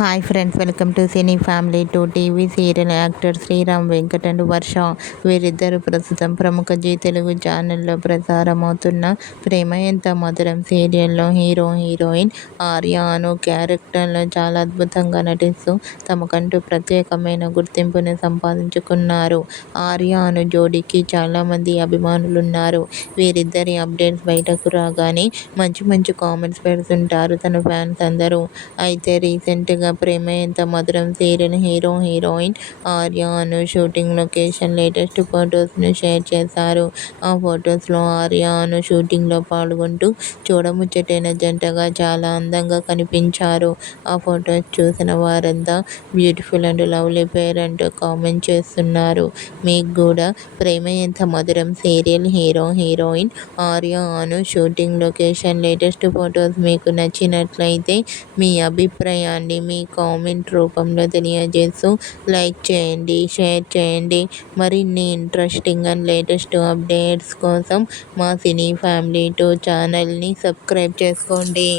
Hi friends, welcome to cine family two. TV serial actor Sriram Venkat and Varsha వీరిద్దరు ప్రస్తుతం ప్రముఖ G Telugu ఛానల్లో ప్రసారమవుతున్న ప్రేమ ఎంత మధురం సీరియల్లో హీరో హీరోయిన్ ఆర్య అను క్యారెక్టర్లో చాలా అద్భుతంగా నటిస్తూ తమకంటూ ప్రత్యేకమైన గుర్తింపుని సంపాదించుకున్నారు. ఆర్య అను జోడీకి చాలామంది అభిమానులున్నారు. వీరిద్దరి అప్డేట్స్ బయటకు రాగానే మంచి మంచి కామెంట్స్ పెడుతుంటారు తన ఫ్యాన్స్ అందరూ. అయితే రీసెంట్గా ప్రేమ ఎంత మధురం సీరియల్ హీరో హీరోయిన్ ఆర్య అను షూటింగ్ లొకేషన్ లేటెస్ట్ ఫొటోస్ను షేర్ చేశారు. ఆ ఫొటోస్లో ఆర్య అను షూటింగ్లో పాల్గొంటూ చూడముచ్చటైన జంటగా చాలా అందంగా కనిపించారు. ఆ ఫొటోస్ చూసిన వారంతా బ్యూటిఫుల్ అండ్ లవ్లీ పేర్ అంటూ కామెంట్ చేస్తున్నారు. మీకు కూడా ప్రేమ ఎంత మధురం సీరియల్ హీరో హీరోయిన్ ఆర్య అను షూటింగ్ లొకేషన్ లేటెస్ట్ ఫొటోస్ మీకు నచ్చినట్లయితే మీ అభిప్రాయాన్ని మీ కామెంట్ రూపంలో తెలియజేస్తూ లైక్ చేయండి, షేర్ చేయండి. మరిన్ని ఇంట్రెస్టింగ్ అండ్ లేటెస్ట్ అప్డేట్స్ కోసం మా సినీ ఫ్యామిలీ 2 ఛానల్ని సబ్స్క్రైబ్ చేసుకోండి.